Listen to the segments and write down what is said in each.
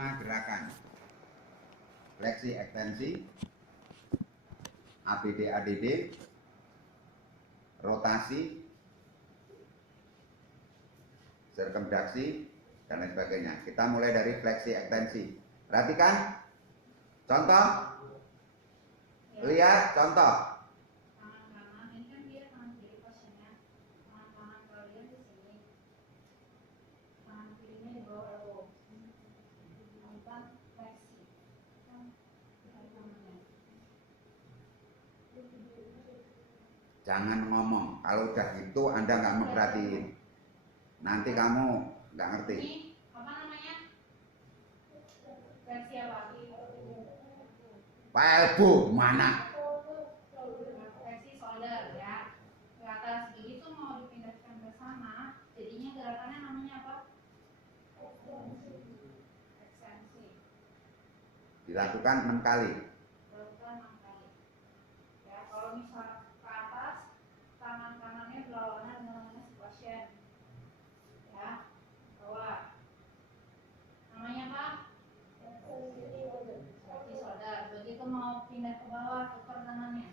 5 gerakan. Fleksi ekstensi, ABD ADD, rotasi, sirkumdaksi, dan lain sebagainya. Kita mulai dari fleksi ekstensi. Perhatikan contoh, lihat contoh. Tangan kanan ini kan dia tangan kiri pasiennya, tangan kanan kalian di sini, tangan kirinya di bawah lo. Lakukan fleksi, kan tangannya. Jangan ngomong. Kalau udah gitu Anda nggak memperhatiin. Nanti kamu nggak ngerti. Ini apa namanya? Fleksi apa? Pak Elbo mana? Fleksi shoulder ya. Ke atas gigi tuh mau dipindahkan ke sana, jadinya gerakannya namanya apa? Ekstensi. Dilakukan 6 kali. Lakukan 6 kali. Ya, kalau misal ke atas, tangan kanannya berlawanan dengan si pasien. Ya, bawah. Namanya apa? Fleksi shoulder. Begitu mau pindah ke bawah, tukar tangannya.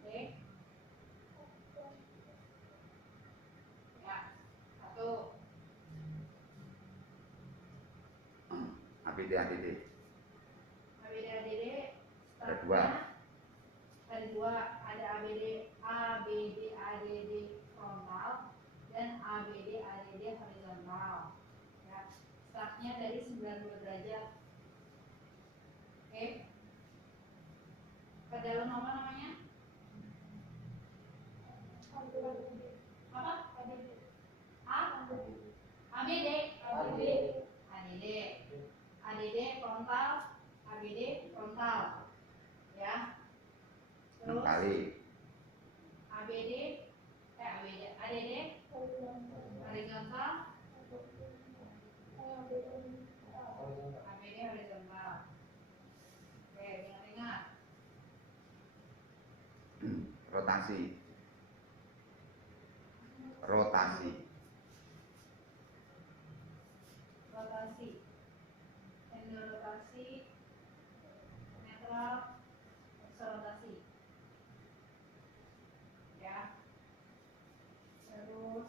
Oke. Ya, 1. ABD ADD. ABD ADD. Ada 2. Ada 2. Ada ABD ADD frontal dan ABD ADD horizontal. Ya, startnya dari 92 derajat. Oke. Ke dalam apa namanya? Apa? A? ABD. ADD frontal. ABD frontal. Ya. 6 kali. ADD horizontal. ABD horizontal. Oke, ingat-ingat. Rotasi. Rotasi. Rotasi. Angle rotasi. Netral. Akselerasi. Ya. Terus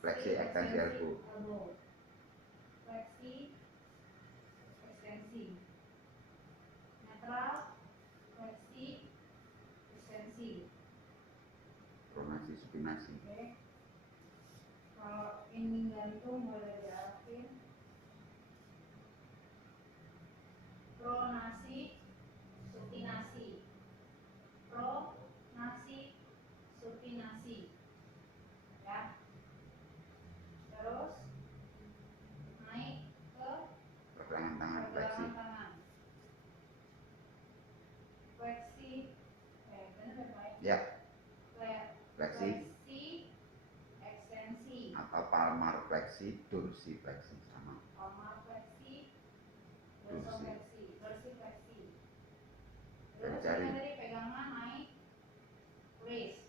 Fleksi ekstensi elbow. Fleksi ekstensi. Netral. Fleksi ekstensi. Pronasi supinasi. Oke. Kalau ini gantung boleh diarahkan. Pronasi supinasi. Pronasi supinasi. Ya. Terus naik ke Pergelangan tangan fleksi. pergelangan tangan. Fleksi. Benar Pak? Ya. Fleksi Fleksi ekstensi. atau palmar fleksi, dorsifleksi sama. Palmar fleksi. Dorsi. Dorsifleksi. Dari Terus jari. dari pegangan naik raise.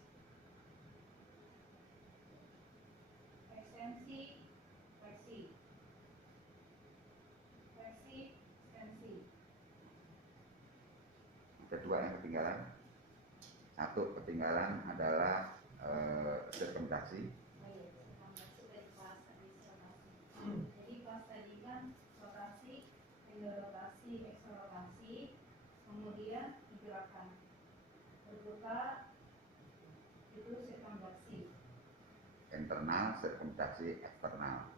Ekstensi, fleksi. Fleksi, ekstensi. Ada 2 yang ketinggalan. 1 ketinggalan adalah sirkumdaksi. Baik, sudah di kelas tadi rotasi. Jadi kelas tadi kan rotasi, angle rotasi, akselerasi, kemudian digerakkan berputar, itu sirkumdaksi. Internal, sirkumdaksi eksternal.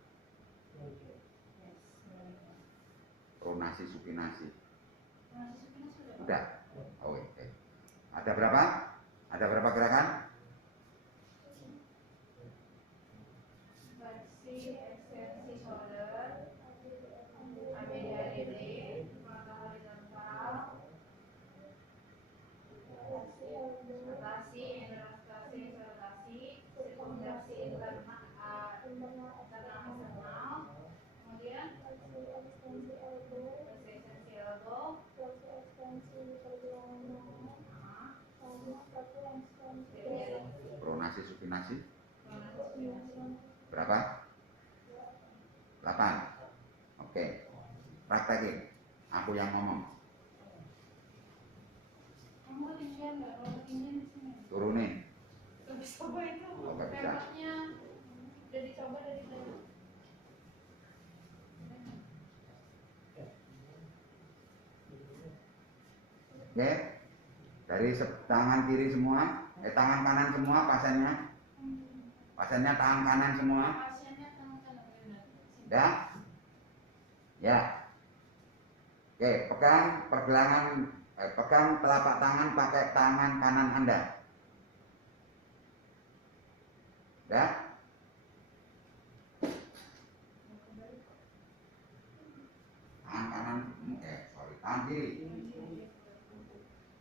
Yes, baik. Pronasi supinasi. Nah, sesungguhnya sudah. Udah. Oke. Ada berapa? Ada berapa gerakan? Fleksi ekstensi shoulder, ABD ADD, mata horizontal, rotasi, rotasi, sirkumdaksi internal eksternal, kemudian fleksi ekstensi elbow, jadi 8. Oke. Praktekin. Aku yang ngomong. Kamu tinggal nggak kalau tinggal di sini? Turunin. Lebih coba itu. Oh, nggak bisa. Tembaknya udah dicoba dari tadi. Oke. Dari tangan kiri semua, tangan kanan semua pasiennya. Pasiennya tangan kanan semua. Pasiennya tangan kanan benar. Ya. Ya. Oke, pegang pergelangan, pegang telapak tangan pakai tangan kanan Anda. Ya. Tangan kanan, tangan kiri.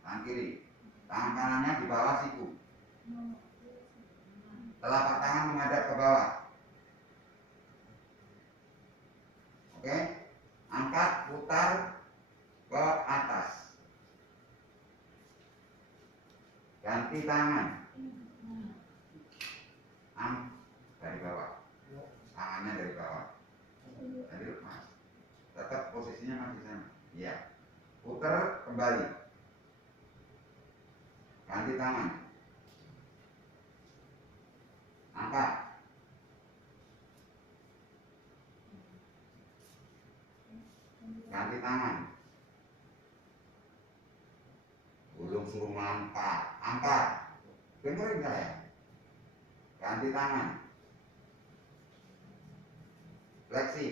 Tangan kiri. Tangan kanannya di bawah siku. Telapak tangan menghadap ke bawah. Oke. Angkat, putar ke atas. Ganti tangan. Dari bawah. Tangannya dari bawah. Jadi lepas. Tetap posisinya masih sama. Iya. Putar kembali. Ganti tangan. Angkat. Ganti tangan. Belum suruh angkat. Angkat. Dengerin saya. Ganti tangan. Fleksi.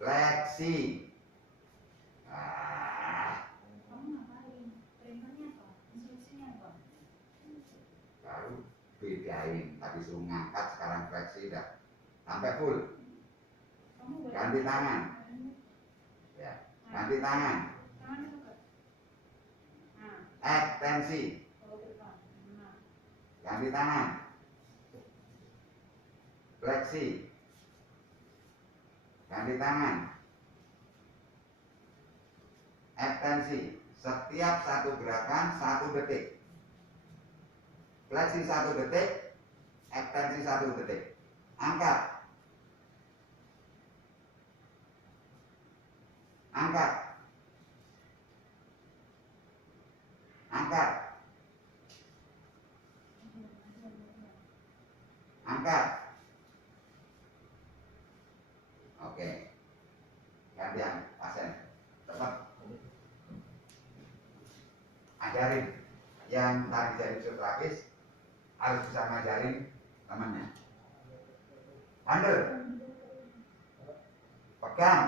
Fleksi. Kamu ngapain? Perintahnya apa? Instruksinya apa? Baru bedain. Tadi suruh ngangkat, sekarang fleksi dah. Sampai full. Ganti tangan. Ya. Ganti tangan. Tangan dekat. Ekstensi. Ganti tangan. Fleksi. Ganti tangan. Ekstensi. Setiap satu gerakan 1 detik. Fleksi 1 detik. Ekstensi 1 detik. Angkat. Angkat. Angkat. Angkat. Oke. Gantian pasien. Cepat. Ajarin. Yang tadi jadi fisioterapis harus bisa ngajarin temannya. Bandel. Pegang.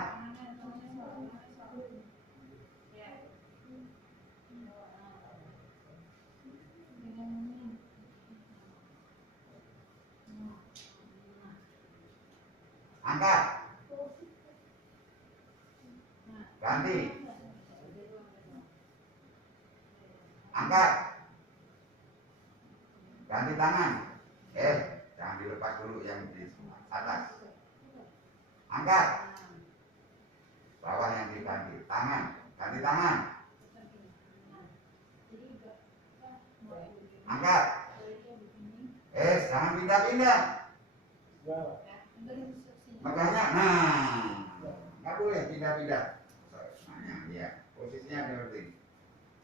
Angkat. Ganti. Angkat. Ganti tangan. Jangan dilepas dulu yang di atas. Angkat. Bawah yang diganti. Tangan. Ganti tangan. Angkat. Jangan pindah-pindah. Makanya, nggak boleh pindah-pindah. Ya, posisinya seperti ini.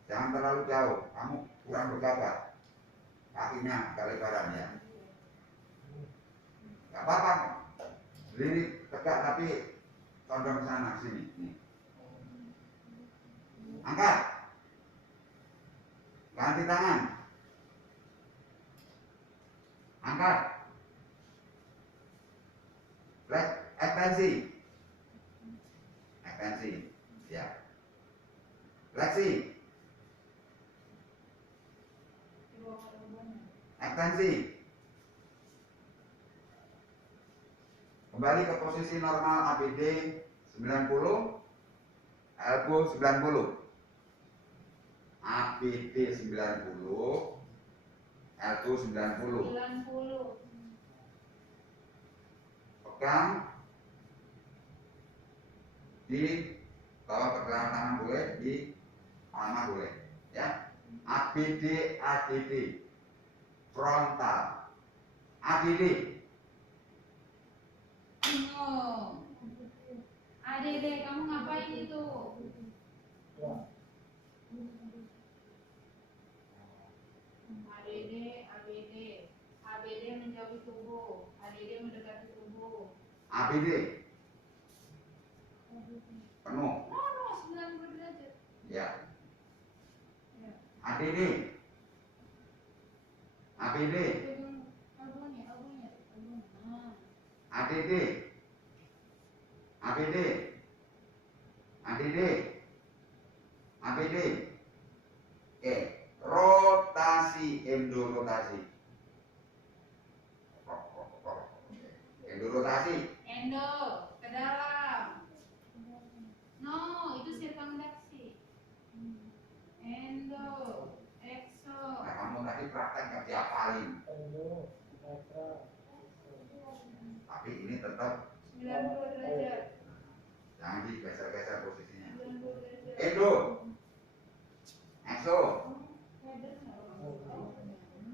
Jangan terlalu jauh. Kamu kurang bersabar. Kakinya agak lebaran ya. Gak apa-apa. Berdiri tegak tapi condong ke sana sini. Nih. Angkat. Ganti tangan. Angkat. Ekstensi. Ekstensi. Ya. Fleksi. Ekstensi. Kembali ke posisi normal ABD 90, elbow 90. ABD 90, elbow 90. Pegang di bawah pergelangan tangan boleh, di palma boleh, ya. ABD, ADD, frontal, ADD, ABD, kamu ngapain itu? ADD, ABD, ABD menjauhi tubuh, ADD mendekati tubuh. ABD penuh. No, 90 derajat. Ya. Ya. ABD. ABD. Albumnya. Nah. ABD. ABD. ABD. ABD. Oke, rotasi, endorotasi. Endorotasi. Endo, ke dalam. No, itu sirkumdaksi. Endo, exo. Nah, kamu tadi praktek nggak diapalin. Tapi ini tetap 90 derajat. jangan digeser-geser posisinya. 90 derajat. Endo. Exo.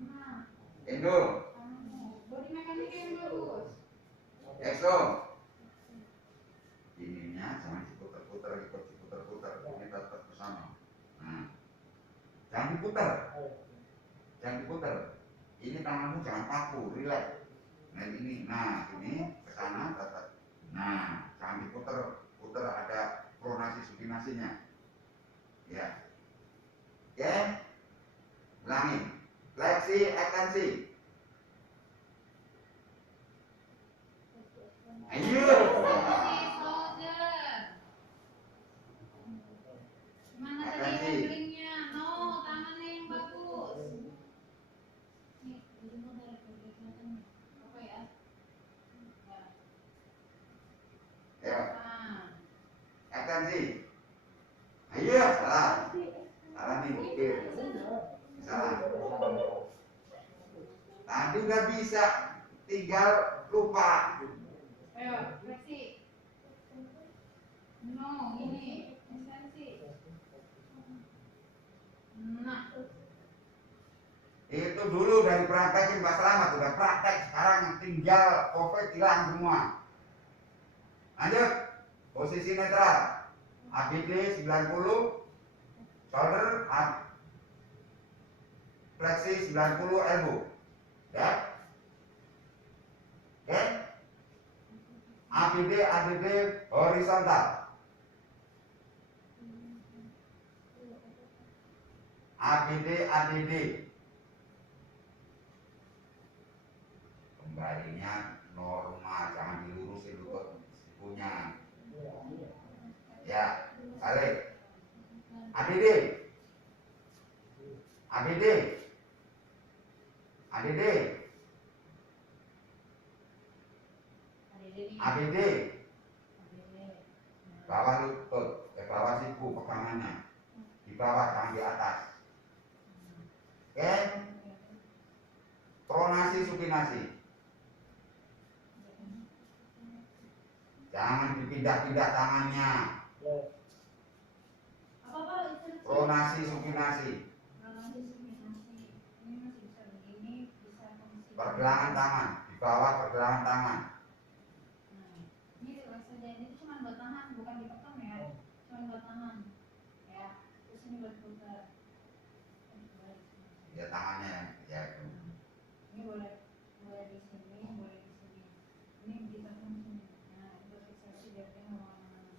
Nah, Endo. body mekanika yang bagus. Exo. Ininya jangan diputer-puter, ikut diputer-puter. Ini tetap ke sana. Nah, jangan diputer. Jangan diputer. Ini tanganmu jangan kaku, relax. Nah ini, ke sana tetap. Nah, jangan diputer-puter, ada pronasi supinasinya. Ya. Oke. Ulangin. Fleksi, ekstensi. Ayo. Mana tadi handlingnya? No, tangannya yang bagus. Nih, jadi modal kelihatan. Apa ya? Ya, Nah, ekstensi. Ayo, salah. Salah nih, mikir. Salah. Tadi udah bisa, tinggal lupa. ayo, fleksi. No, ini ekstensi. Nah, Itu dulu dari praktekin Pak Selamat, udah praktek, sekarang tinggal COVID hilang semua. Lanjut, posisi netral, ABD 90, shoulder, fleksi 90 elbow. Ya. Oke. ABD horizontal. ABD. Kembalinya normal, jangan dilurusin lutut sikunya. Ya, balik. ABD. ABD. Bawah lutut, bawah siku pegangannya. Di bawah, jangan di atas. Oke. Pronasi supinasi. Jangan dipindah-pindah tangannya. Pronasi supinasi. Pergelangan tangan, di bawah pergelangan tangan. Ini saja, ini cuma buat tahan, bukan ditekan ya. Cuma buat tahan. Ya, terus ini buat putar. Ya tangannya, ya. Ini boleh di sini, boleh di sini. Ini ditekan sini. Nah, untuk fiksasi biar dia nggak kemana-mana.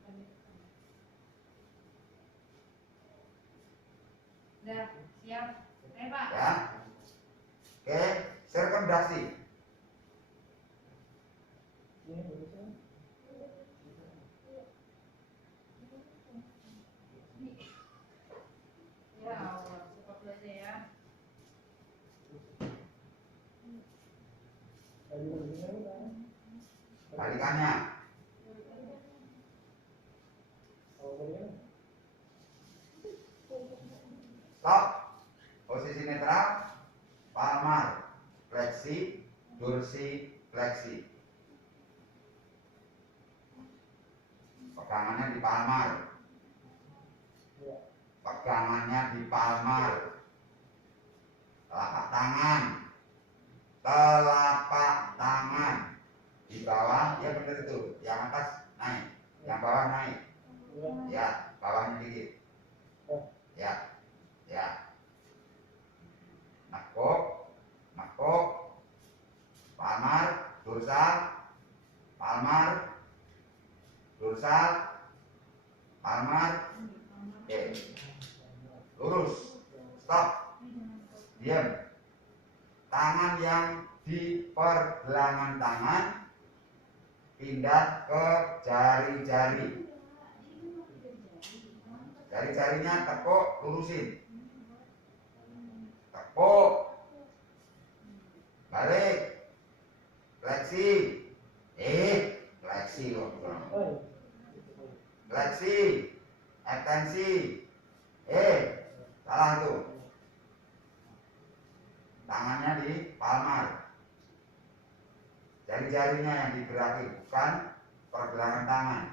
Bukan ditekan. Udah, siap. Pak. Ya. Oke, sirkumdasi. Ya Allah, cepat belajar ya. Balikannya. Stop. Posisi netral. Palmar. Fleksi. Dorsi. Fleksi. Pegangannya di palmar. Pegangannya di palmar. Telapak tangan. Telapak tangan. Di bawah, ya benar itu. Yang atas naik. Yang bawah naik. Ya, bawahnya dikit. Ya, ya. Nekuk, nekuk. Palmar, dorsal. Palmar, dorsal. Palmar. Oke. Lurus. Stop. Diam. Tangan yang di pergelangan tangan pindah ke jari-jari. Jari-jarinya tekuk, lurusin. Tekuk. Balik. Fleksi. Fleksi kok. Fleksi. Ekstensi. Salah tuh. Tangannya di palmar. Jari-jarinya yang digeraki, bukan pergelangan tangan.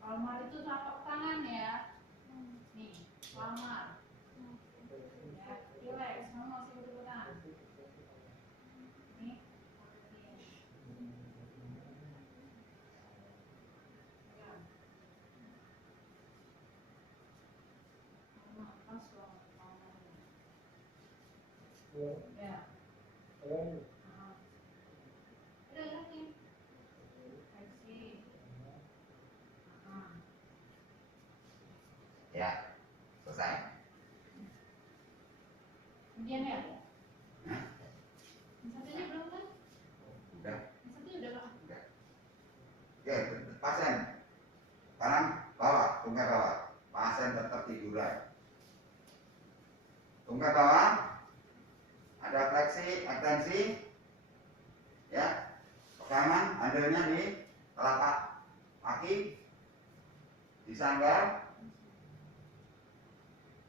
Palmar itu telapak tangan ya. Nih, palmar. Ya, relax, kamu masih berputar. Nih, pegang. Palmar, pas banget palmarnya. Ya. Udah lagi. Fleksi. Ya, selesai. Kemudian ya. Nah, Yang satunya belum kan? udah. Yang satu udah lah. Oke, pasien. Sekarang bawah, tungkai bawah. Pasien tetap tiduran. Tungkai bawah. Ada fleksi, ekstensi. Ya. Pegangan handlenya di telapak kaki. Disanggar.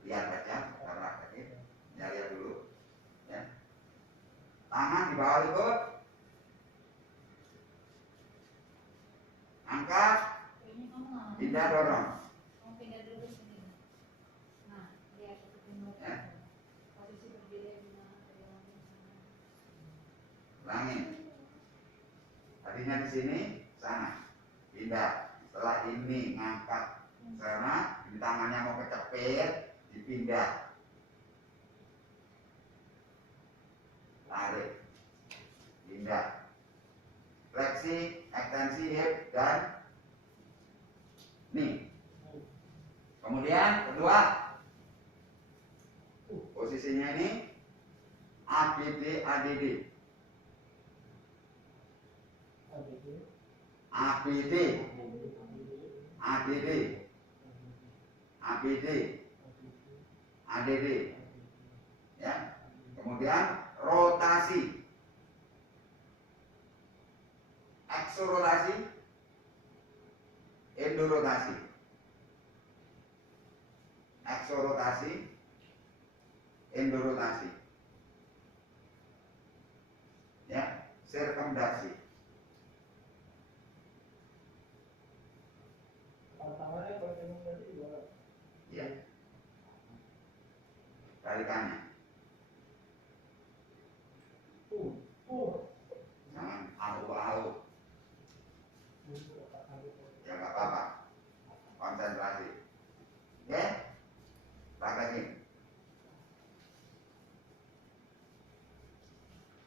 Lihat aja, telapak kaki. Ya, lihat dulu. Ya. Tangan di bawah lutut. Angkat. Ini kamu Pindah dorong. kamu pindah dulu sini. Nah, lihat itu pindah. Ya. Posisi berbeda gimana? Ulangin. Tadinya di sini, sana. Pindah. Setelah ini ngangkat sana, di tangannya mau kecepit, dipindah. Tarik. Pindah. Fleksi, ekstensi hip dan nih. Kemudian kedua, posisinya ini ABD ADD. ABD ADD ABD ADD. Ya. Kemudian rotasi. Eksorotasi, endorotasi. Eksorotasi, endorotasi. Ya, sirkumdasi. Ya. Balikannya. Jangan au-au. Ya nggak apa-apa. Konsentrasi. Oke? Praktekin.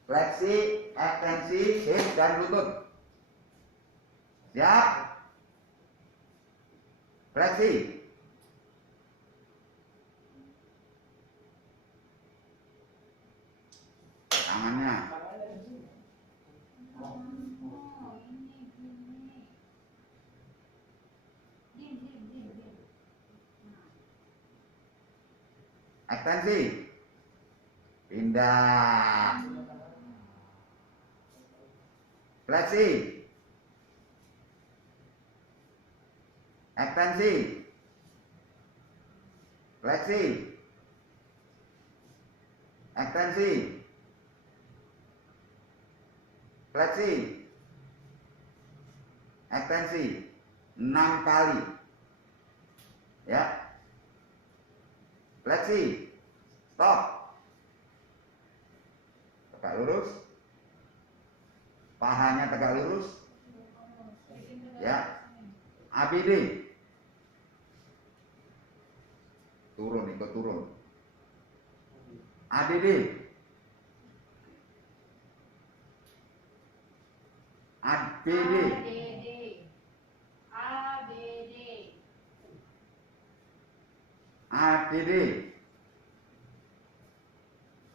Fleksi, ekstensi, hip dan lutut. Siap? Fleksi. Tangannya. Oh, ini gini. Diam. Nah, Ekstensi. Pindah. Fleksi. Ekstensi. Fleksi. Ekstensi. Fleksi. Ekstensi. 6 kali. Ya. Fleksi. Stop. Tegak lurus. Pahanya tegak lurus. Ya. ABD. Turun, ikut turun. ADD. ABD. ADD.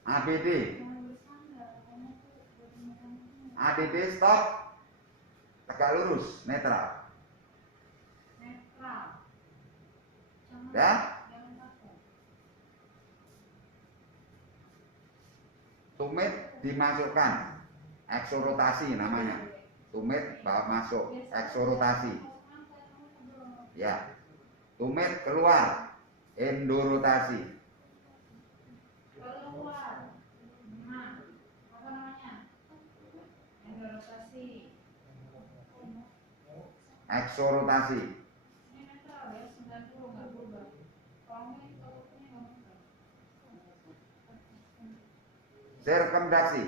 ABD. ADD stop. Tegak lurus, netral. Ya. Tumit dimasukkan. Eksorotasi namanya. Tumit bawa masuk, eksorotasi. Ya. Tumit keluar, endorotasi. Keluar. Nah, apa namanya? Endorotasi. Eksorotasi. Ini netral ya, 90 nggak berubah. Kalau ini takutnya nggak berubah. Sirkumdaksi.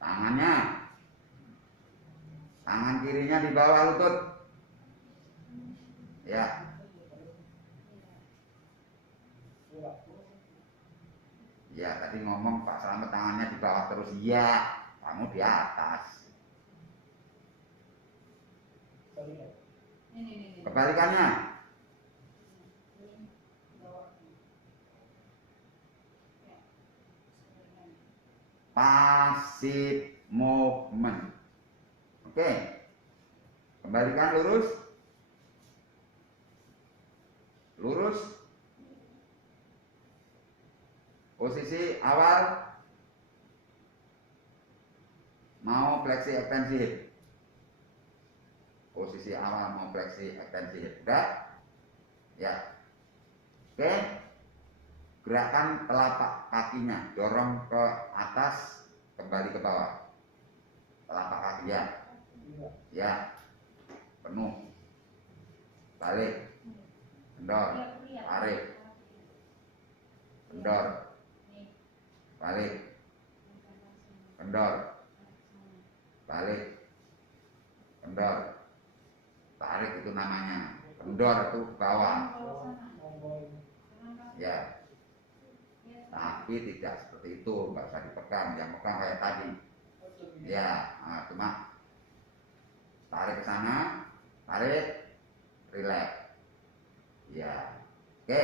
Tangannya. Tangan kirinya di bawah lutut. Ya. Ya, tadi ngomong Pak Slamet tangannya di bawah terus. Iya, kamu di atas. Kebalikannya. Passive movement. Oke. Kembalikan lurus. Lurus. Posisi awal mau fleksi ekstensi hip. Posisi awal mau fleksi ekstensi hip. Udah? Ya. Oke. Gerakan telapak kakinya, dorong ke atas, kembali ke bawah. Telapak kaki ya. Ya. Penuh. Balik. Kendor. Tarik. Kendor. Balik. Kendor. Balik. Kendor. Tarik itu namanya. Kendor itu bawah. Ya. Tapi tidak seperti itu, nggak usah dipegang, yang pegang kayak tadi. Ya, nah, cuma tarik ke sana, tarik, relax. Ya, oke.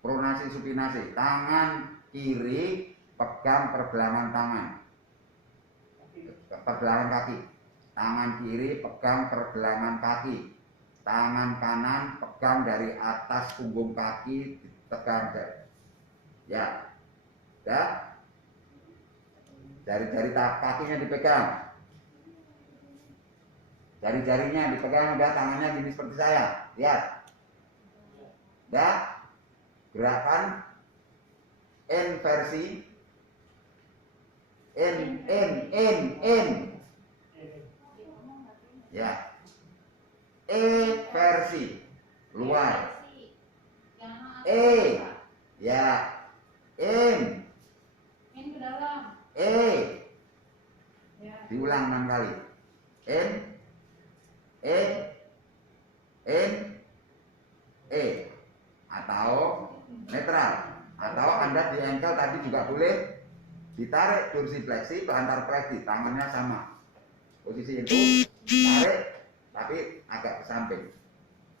Pronasi supinasi, tangan kiri pegang pergelangan tangan, pergelangan kaki. Tangan kiri pegang pergelangan kaki. Tangan kanan pegang dari atas punggung kaki, tegang. Ya. Ya, jari-jari kakinya dipegang, jari-jarinya dipegang, udah tangannya gini seperti saya, lihat, ya, gerakan inversi, in, ya, eversi, luar, ya, in ke dalam. Diulang 6 kali. Atau netral. Atau Anda di ankle tadi juga boleh ditarik dorsifleksi ke antar fleksi, tangannya sama. Posisi itu tarik tapi agak ke samping.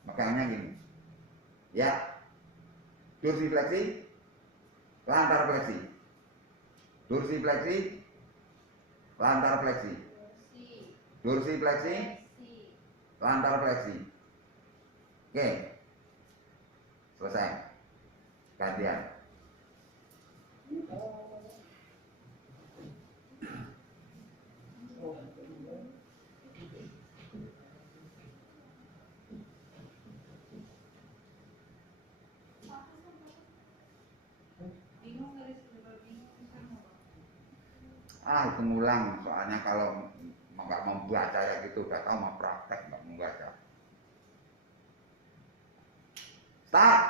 Megangnya gini. Ya. Dorsifleksi, lantar fleksi. Dorsifleksi, lantar fleksi. Dorsifleksi, lantar fleksi. Oke. Selesai. Gantian. Itu ngulang, soalnya kalau nggak mau baca ya gitu, udah tahu mau praktek nggak mau baca. Start.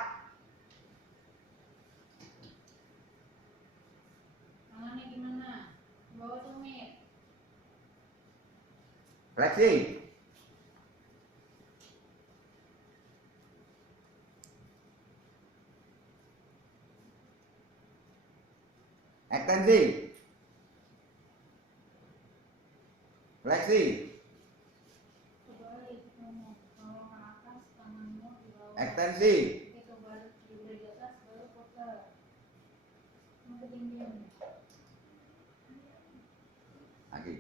Tangannya gimana? Bawa tumit. Fleksi. Ekstensi. Fleksi. Kebalik, ngomong. Bawa ke atas, tanganmu di bawah. Ekstensi. Itu balik juga di atas, baru putar. Mau ketinggian. Lagi.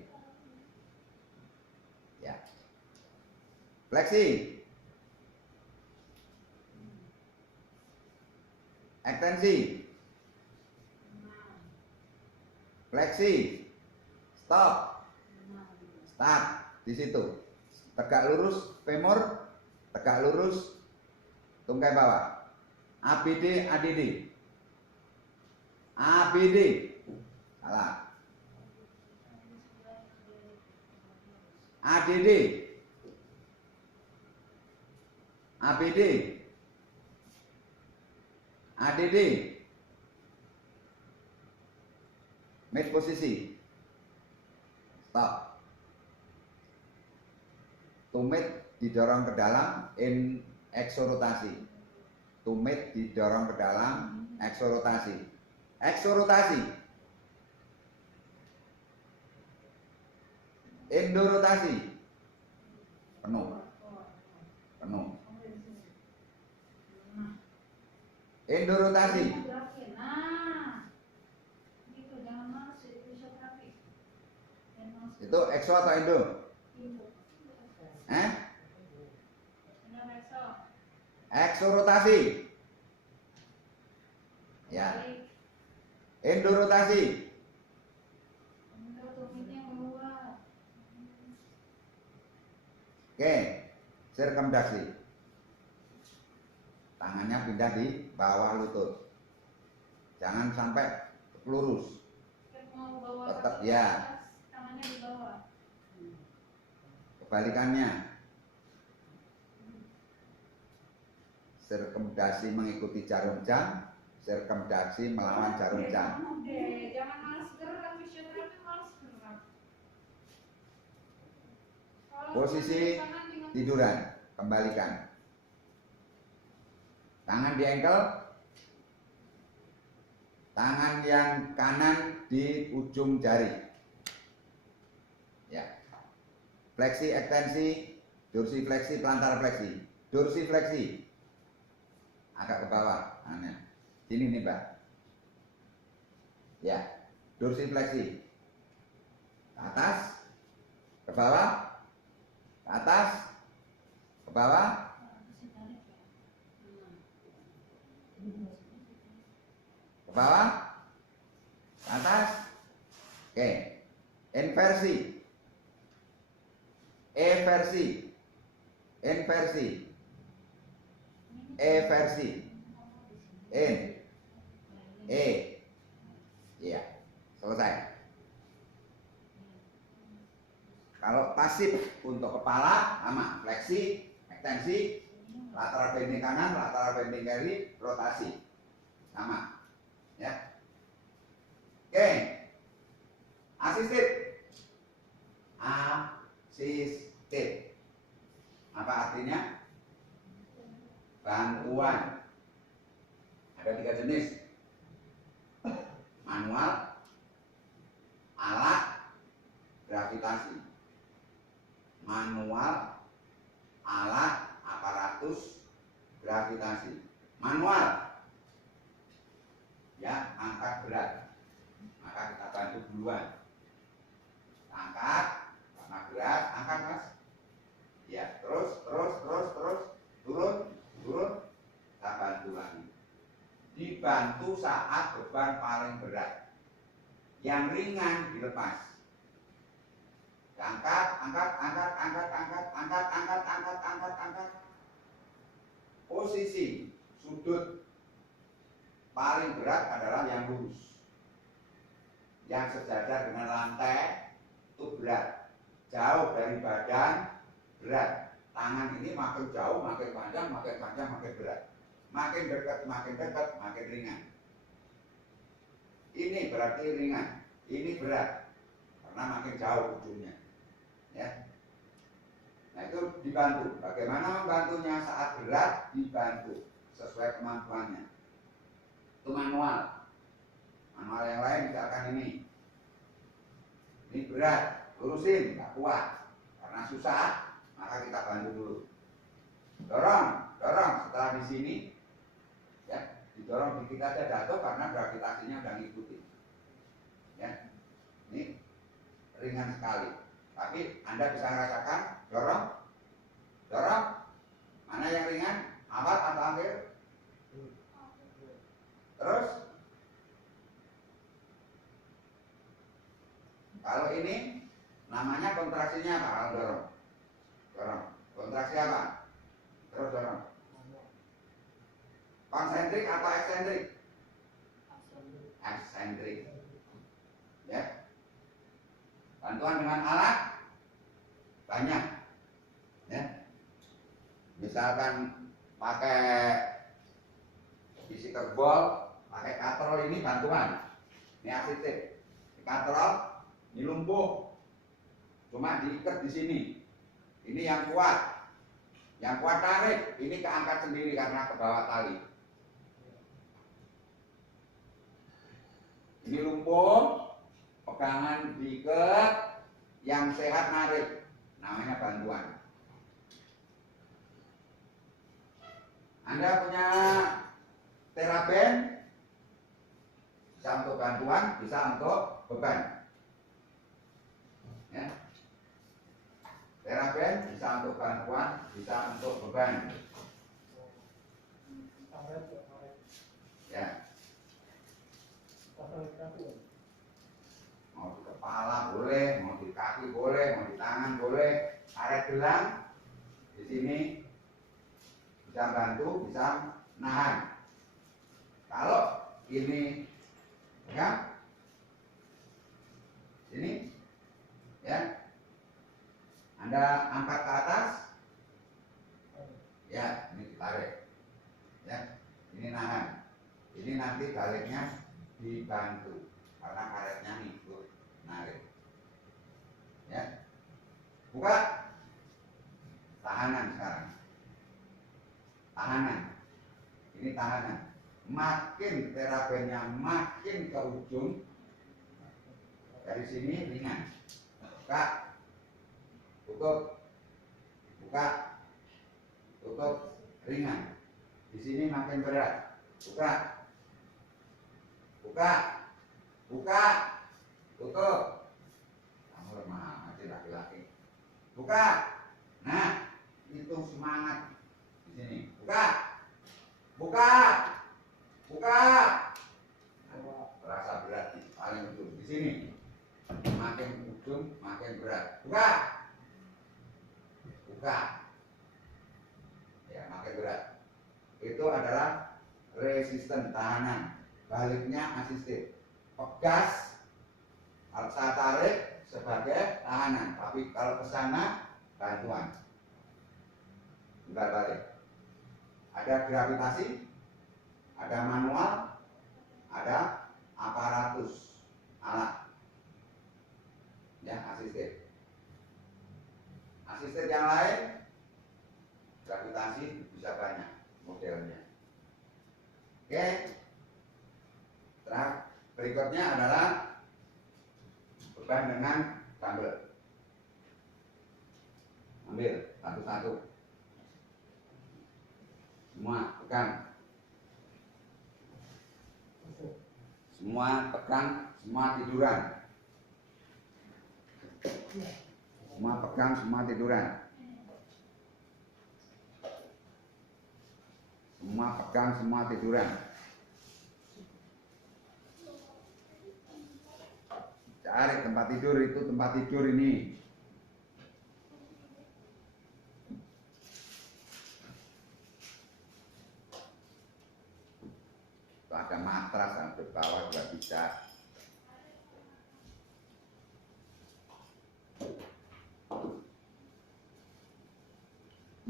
Ya. Fleksi. Ekstensi. Fleksi. Stop. Start di situ. Tegak lurus femur, tegak lurus tungkai bawah. ABD ADD. ABD. Salah. ADD. ABD. ADD. Mid posisi. Stop. Tumit didorong ke dalam, in eksorotasi. Tumit didorong ke dalam, eksorotasi. Eksorotasi. Endorotasi. Penuh. Penuh. Endorotasi. Nah, gitu jangan males fisioterapi. Itu ekso atau endo? Eksorotasi. Ya. Endorotasi. Oke, sirkumdaksi. Tangannya pindah di bawah lutut. Jangan sampai lurus. Tetap ya. Tangannya di bawah. Kebalikannya. Sirkumdasi mengikuti jarum jam, sirkumdaksi melawan jarum jam. Jangan malas gerak, fisioterapi malas gerak. Posisi tiduran, kembalikan. Tangan di ankle, tangan yang kanan di ujung jari. Ya. Fleksi, ekstensi, dorsifleksi, plantar fleksi. Dorsifleksi. Agak ke bawah, tangannya. Sini nih, Mbak. Ya. Dorsifleksi. Ke atas, ke bawah, ke atas, ke bawah, ke bawah, ke atas. Oke. Inversi. Eversi. Inversi. Eversi. In. E. Iya. Selesai. Kalau pasif untuk kepala sama fleksi, ekstensi, lateral bending kanan, lateral bending kiri, rotasi. Sama. Ya. Oke. Asisted. Asisted. Apa artinya? Bantuan. Ada 3 jenis. Manual, alat, gravitasi. Manual, alat, aparatus, gravitasi. Manual, ya, angkat berat, maka kita bantu duluan. Angkat, karena berat, angkat mas. Ya, terus, turun, kita bantu lagi. Dibantu saat beban paling berat. Yang ringan dilepas. Angkat. Posisi sudut paling berat adalah yang lurus. Yang sejajar dengan lantai itu berat. Jauh dari badan berat. Tangan ini makin jauh, makin panjang, makin berat. Makin dekat, makin ringan. Ini berarti ringan. Ini berat karena makin jauh ujungnya. Ya. Nah itu dibantu. Bagaimana membantunya saat berat? Dibantu sesuai kemampuannya. Itu manual. Manual yang lain misalkan ini berat, lurusin, nggak kuat, karena susah, maka kita bantu dulu. Dorong, setelah di sini, ya, didorong dikit aja jatuh karena gravitasinya udah ngikutin. Ya, ini ringan sekali. Tapi Anda bisa merasakan dorong, mana yang ringan, awal atau akhir? Terus, kalau ini namanya kontraksinya apa? Kalau dorong, kontraksi apa? Terus dorong. Konsentrik atau eksentrik? Eksentrik. Ya. Bantuan dengan alat banyak. Ya. Misalkan pakai isi kerbol, pakai katrol ini bantuan. Ini asistif. Katrol ini lumpuh. Cuma diikat di sini. Ini yang kuat. Yang kuat tarik, ini keangkat sendiri karena ke bawah tali. Ini lumpuh, pegangan diikat, yang sehat narik, namanya bantuan. Anda punya teraben, bisa untuk bantuan, bisa untuk beban. Ya. Teraben bisa untuk bantuan, bisa untuk beban. Ya. Mau di kepala boleh, mau di kaki boleh, mau di tangan boleh. Karet gelang di sini bisa bantu, bisa nahan. Kalau ini, ya, sini, ya, Anda angkat ke atas, ya, ini ditarik, ya, ini nahan. Ini nanti baliknya dibantu karena karetnya ngikut narik. Ya, buka, tahanan sekarang. Tahanan, ini tahanan. Makin terapennya makin ke ujung, dari sini ringan. Buka, tutup, buka, tutup, ringan. Di sini makin berat. Buka, tutup. Kamu lemah, masih laki-laki. Buka. Nah, itu semangat di sini. Buka. Terasa berat di paling ujung di sini. Makin ujung makin berat. Buka. Ya, makin berat. Itu adalah resisten, tahanan. Baliknya asistif. Pegas, kalau saya tarik sebagai tahanan, tapi kalau ke sana bantuan. Bentar balik. Ada gravitasi, ada manual, ada aparatus alat. Ya, asistif. Asistif yang lain, gravitasi bisa banyak modelnya. Oke. Berikutnya adalah beban dengan dumbbell. Ambil satu-satu. Semua pegang. Semua pegang, semua tiduran. Semua pegang, semua tiduran. Semua pegang, semua tiduran. Cari tempat tidur, itu tempat tidur ini. Itu ada matras yang di bawah juga bisa.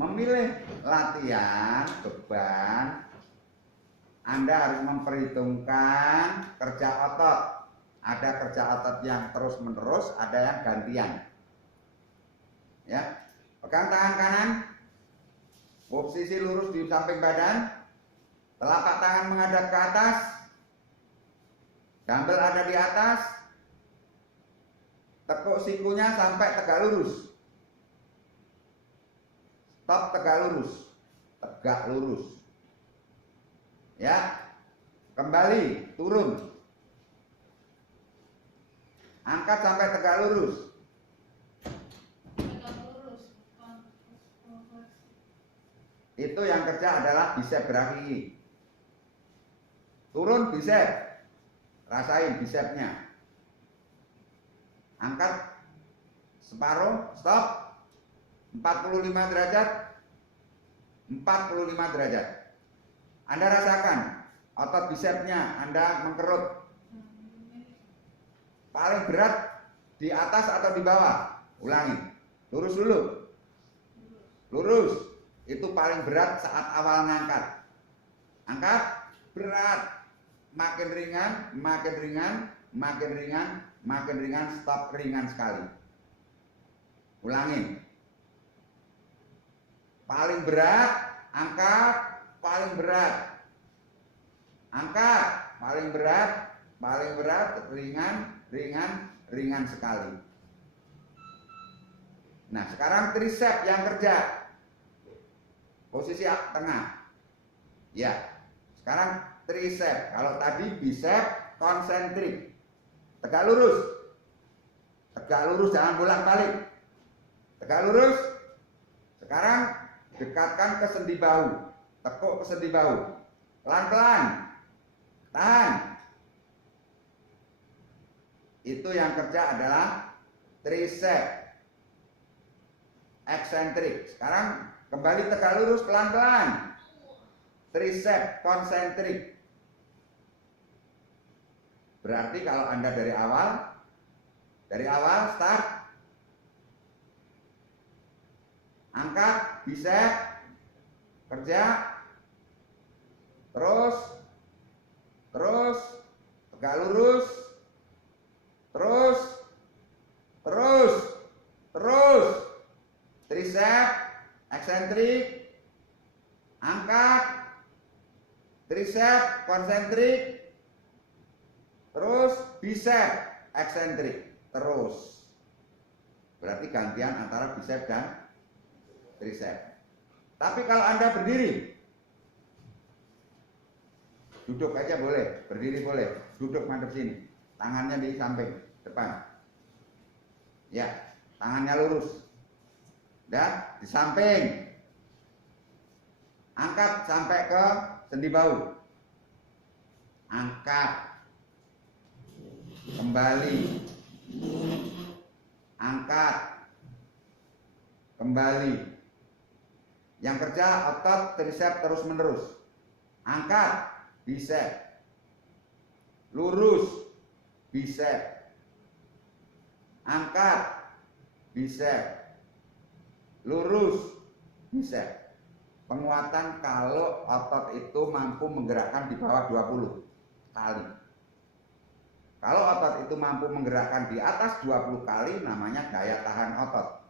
Memilih latihan beban, Anda harus memperhitungkan kerja otot. Ada kerja otot yang terus menerus, ada yang gantian. Ya, pegang tangan kanan, posisi lurus di samping badan, telapak tangan menghadap ke atas, Dumbbell ada di atas, tekuk sikunya sampai tegak lurus. Stop tegak lurus. Tegak lurus. Ya. Kembali, turun. Angkat sampai tegak lurus. Tegak lurus, bukan fleksi. Itu yang kerja adalah bicep brachii. Turun bicep. Rasain bicepnya. Angkat separuh, stop. 45 derajat. 45 derajat. Anda rasakan otot bicepnya Anda mengkerut. Paling berat di atas atau di bawah? Ulangi. Lurus dulu. Lurus. Itu paling berat saat awal ngangkat. Angkat, berat. Makin ringan, makin ringan, makin ringan, makin ringan, stop ringan sekali. Ulangin. Paling berat, angkat, paling berat. Angkat, paling berat, ringan, ringan, ringan sekali. Nah, sekarang tricep yang kerja. Posisi tengah. Ya. Sekarang tricep. Kalau tadi bicep konsentrik. Tegak lurus. Tegak lurus, jangan bolak-balik. Tegak lurus. Sekarang dekatkan ke sendi bahu. Tekuk ke sendi bahu. Pelan-pelan. Tahan. Itu yang kerja adalah tricep eksentrik. Sekarang kembali tegak lurus pelan-pelan. Tricep konsentrik. Berarti kalau Anda dari awal start. Angkat bicep kerja. Terus tegak lurus. Terus tricep eksentrik. Angkat tricep konsentrik. Terus bicep eksentrik. Terus. Berarti gantian antara bicep dan tricep. Tapi kalau Anda berdiri, duduk aja boleh, berdiri boleh, duduk madep sini, tangannya di samping depan. Ya, tangannya lurus. Dan di samping. Angkat sampai ke sendi bahu. Angkat. Kembali. Angkat. Kembali. Yang kerja otot tricep terus menerus. Angkat bicep. Lurus bicep. Angkat bicep. Lurus bicep. Penguatan kalau otot itu mampu menggerakkan di bawah 20 kali. Kalau otot itu mampu menggerakkan di atas 20 kali, namanya daya tahan otot.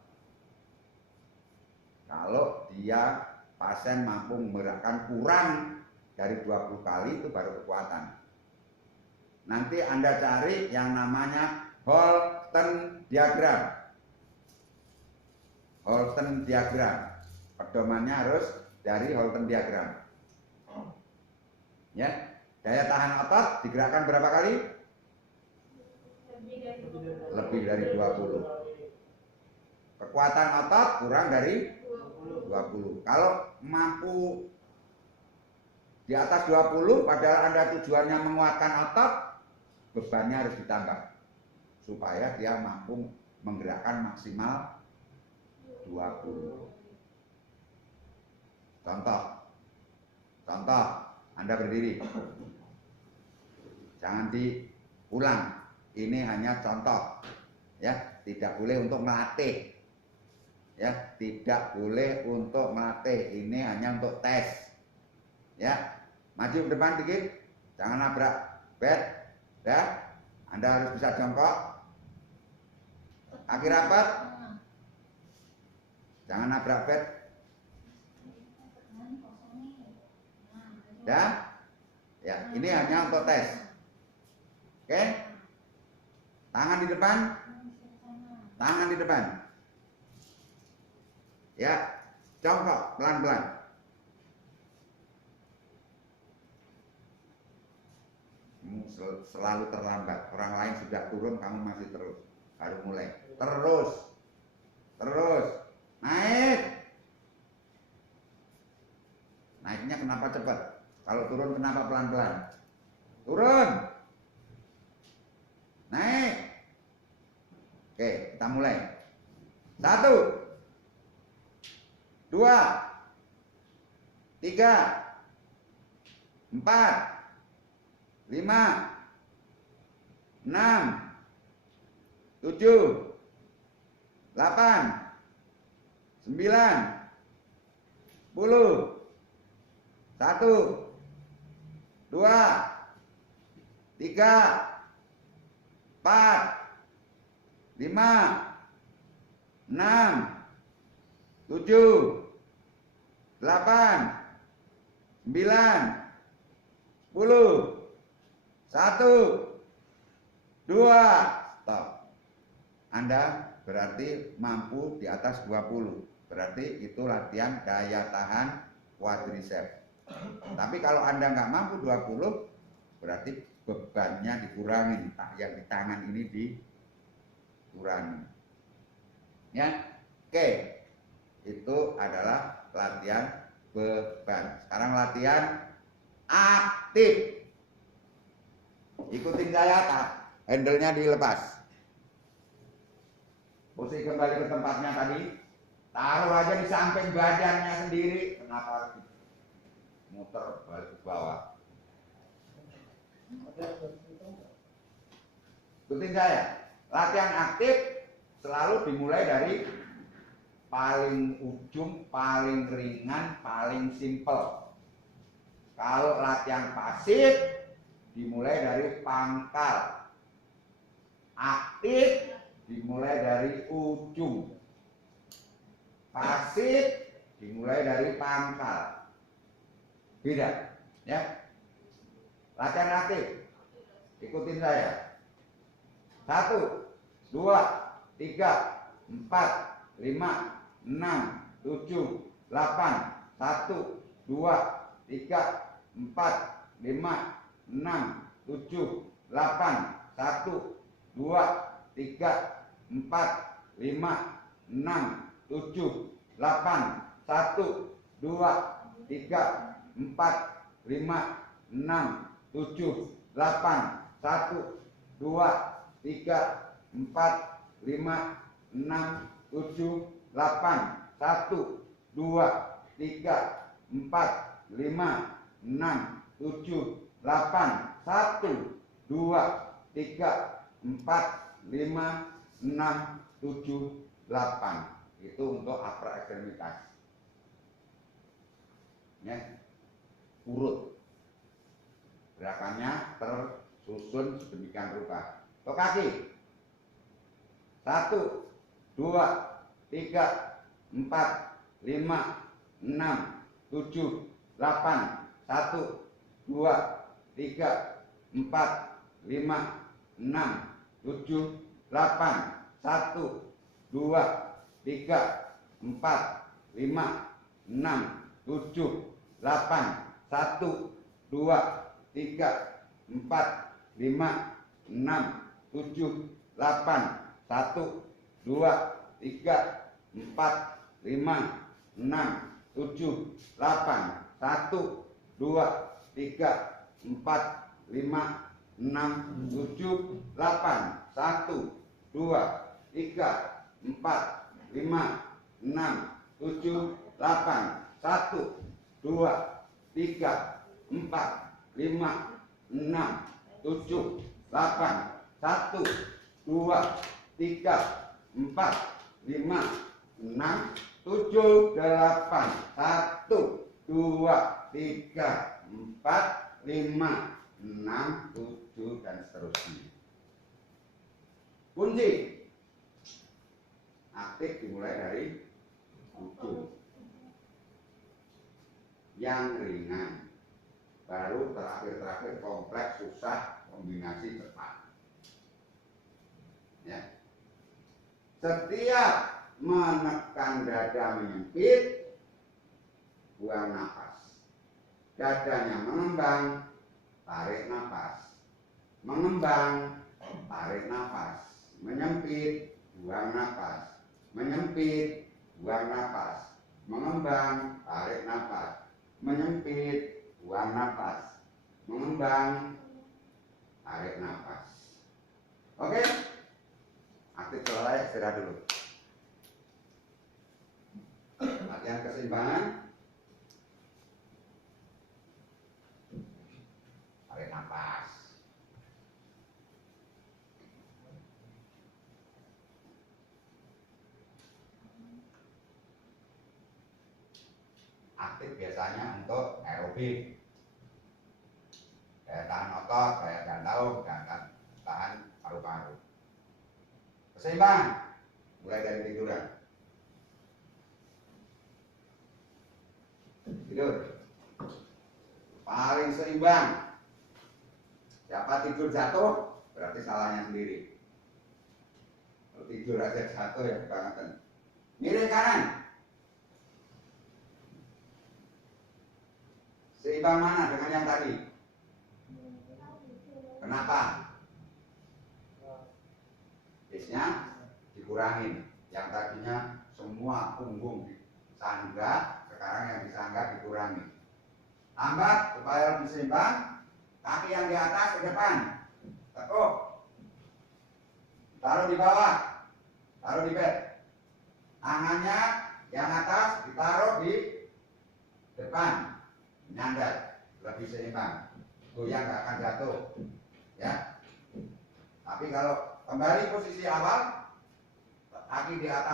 Kalau dia pasien mampu menggerakkan kurang dari 20 kali, itu baru kekuatan. Nanti Anda cari yang namanya Holton diagram. Holton diagram. Pedomannya harus dari Holton diagram. Ya, daya tahan otot digerakkan berapa kali? Lebih dari 20. Kekuatan otot kurang dari 20. Kalau mampu di atas 20, padahal Anda tujuannya menguatkan otot, bebannya harus ditambah supaya dia mampu menggerakkan maksimal 20. Contoh, Anda berdiri. Jangan diulang. Ini hanya contoh. Ya, tidak boleh untuk melatih. Ya, tidak boleh untuk melatih. Ini hanya untuk tes. Ya, maju ke depan dikit. Jangan nabrak bed. Ya, Anda harus bisa jongkok. Kaki rapat. Jangan nabrak bed. Ya, ini hanya untuk tes. Oke? Tangan di depan. Tangan di depan. Ya, jongkok pelan-pelan. Kamu selalu terlambat. Orang lain sudah turun, kamu masih terus. Baru mulai. Terus. Naik. Naiknya kenapa cepat? Kalau turun kenapa pelan-pelan? Turun. Naik. Oke, kita mulai. 1, 2, 3, 4, 5, 6, 7, 8, 9, 10, 1, 2, 3, 4, 5, 6, 7, 8, 9, 10, 1, 2, stop. Anda berarti mampu di atas 20. Berarti itu latihan daya tahan quadriceps. Tapi kalau Anda nggak mampu 20, berarti bebannya dikurangi. Yang di tangan ini dikurangi. Ya, oke. Itu adalah latihan beban. Sekarang latihan aktif. Ikutin saya, handle-nya dilepas. Posisi kembali ke tempatnya tadi. Taruh aja di samping badannya sendiri. Kenapa harus muter balik ke bawah? Ikutin saya. Latihan aktif selalu dimulai dari paling ujung, paling ringan, paling simple. Kalau latihan pasif dimulai dari pangkal. Aktif dimulai dari ujung. Pasif dimulai dari pangkal. Beda, ya. Latihan aktif. Ikutin saya. 1, 2, 3, 4, 5, 6, 7, 8, 1, 2, 3, 4, 5, 6, 7, 8, 1, 2, 3, 4, 5, 6, 7, 8, 1, 2, 3, 4, 5, 6, 7, 8, 1, 2, 3, 4, 5, 6, 7, 8, 1, 2, 3, 4, 5, 6, 7, 8, 1, 2, 3, 4, 5, 6, 7, 8. Itu untuk upper ekstremitas. Ya. Urut. Gerakannya tersusun sedemikian rupa. Ke kaki. 1, 2, 3, 4, 5, 6, 7, 8, 1, 2, 3, 4, 5, 6, 7, 8, 1, 2, 3, 4, 5, 6, 7, 8, 1, 2, 3, 4, 5, 6, 7, 8, 1, 2, 3, 4, 5, 6, 7, 8, 1, 2, 3, 4, 5, 6, 7, 8, 1, 2, 3, 4, 5, 6, 7, 8, 1, 2, 3, 4, 5, 6, 7, 8, 1, 2, 3, 4, 5, 6, 7, 8, 1, 2, 3, 4, 5, 6, 7 dan seterusnya. Kunci aktif dimulai dari ujung yang ringan, baru terakhir kompleks, susah, kombinasi cepat. Ya. Setiap menekan dada menyempit, buang nafas. Dadanya mengembang, tarik nafas. Mengembang, tarik nafas. Menyempit, buang nafas. Menyempit, buang nafas. Mengembang, tarik nafas. Menyempit, buang nafas. Mengembang, tarik nafas. Oke? Aktif selesai, istirahat dulu. Latihan keseimbangan. Tarik nafas. Aktif biasanya untuk aerobik, daya tahan otot, daya jantung, dan tahan paru-paru. Keseimbang, mulai dari tiduran. Tidur paling seimbang. Siapa tidur jatuh, berarti salahnya sendiri. Kalau tidur aja jatuh ya kebangetan. Miring kanan. Seimbang mana dengan yang tadi? Kenapa? Biasanya dikurangin. Yang tadinya semua punggung disangga, sekarang yang disangga dikurangi. Tambah supaya lebih seimbang. Kaki yang di atas ke depan, tekuk, taruh di bawah, taruh di bed. Tangannya yang atas ditaruh di depan, nyandar, lebih seimbang. Goyang nggak akan jatuh, ya. Tapi kalau kembali posisi awal, kaki di atas.